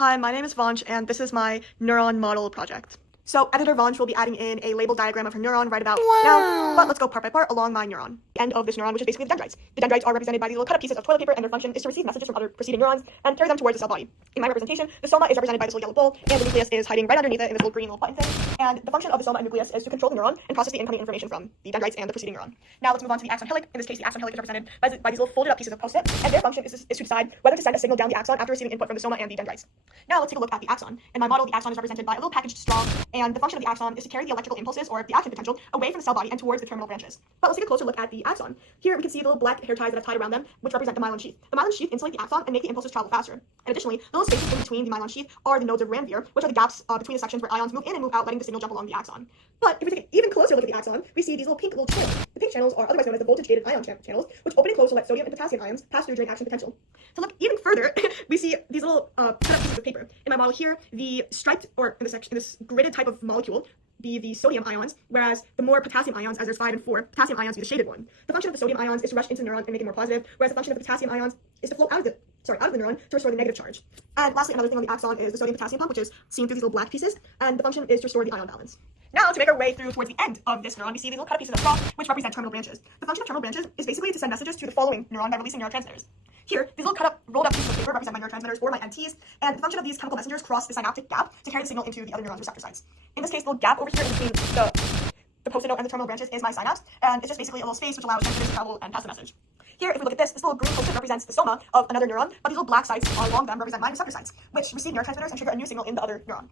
Hi, my name is Vansh, and this is my Neuron model project. So editor Vansh will be adding in a label diagram of her neuron right about now, but let's go part by part along my neuron. The end of this neuron, which is basically the dendrites. The dendrites are represented by these little cut-up pieces of toilet paper, and their function is to receive messages from other preceding neurons and carry them towards the cell body. In my representation, the soma is represented by this little yellow bowl, and the nucleus is hiding right underneath it in this little green little button thing. And the function of the soma and nucleus is to control the neuron and process the incoming information from the dendrites and the preceding neuron. Now let's move on to the axon hillock. In this case, the axon hillock is represented by these little folded up pieces of post-it, and their function is to decide whether to send a signal down the axon after receiving input from the soma and the dendrites. Now let's take a look at the axon. In my model, the axon is represented by a little packaged straw, and the function of the axon is to carry the electrical impulses or the action potential away from the cell body and towards the terminal branches. But let's take a closer look at the axon. Here we can see the little black hair ties that are tied around them, which represent the myelin sheath. The myelin sheath insulate the axon and make the impulses travel faster. And additionally, the little spaces in between the myelin sheath are the nodes of Ranvier, which are the gaps between the sections where ions move in and move out, letting the signal jump along the axon. But if we take an even closer look at the axon, we see these little pink channels. The pink channels are otherwise known as the voltage-gated ion channels, which open and close to let sodium and potassium ions pass through during action potential. To look even further, we see these little cut-up pieces of paper. In my model here, the striped, or in this gridded type of molecule, be the sodium ions, whereas the more potassium ions, as there's 5 and 4, potassium ions be the shaded one. The function of the sodium ions is to rush into the neuron and make it more positive, whereas the function of the potassium ions is to flow out of the neuron to restore the negative charge. And lastly, another thing on the axon is the sodium-potassium pump, which is seen through these little black pieces, and the function is to restore the ion balance. Now, to make our way through towards the end of this neuron, we see these little cut pieces of straw, which represent terminal branches. The function of terminal branches is basically to send messages to the following neuron by releasing neurotransmitters. Here, these little rolled up pieces of paper represent my neurotransmitters or my NTs, and the function of these chemical messengers cross the synaptic gap to carry the signal into the other neuron's receptor sites. In this case, the little gap over here in between the post-it note and the terminal branches is my synapse, and it's just basically a little space which allows transmitters to travel and pass the message. Here, if we look at this little green post-it represents the soma of another neuron, but these little black sites along them represent my receptor sites, which receive neurotransmitters and trigger a new signal in the other neuron.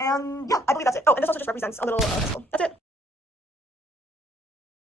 And yeah, I believe that's it. Oh, and this also just represents a little vesicle. That's it.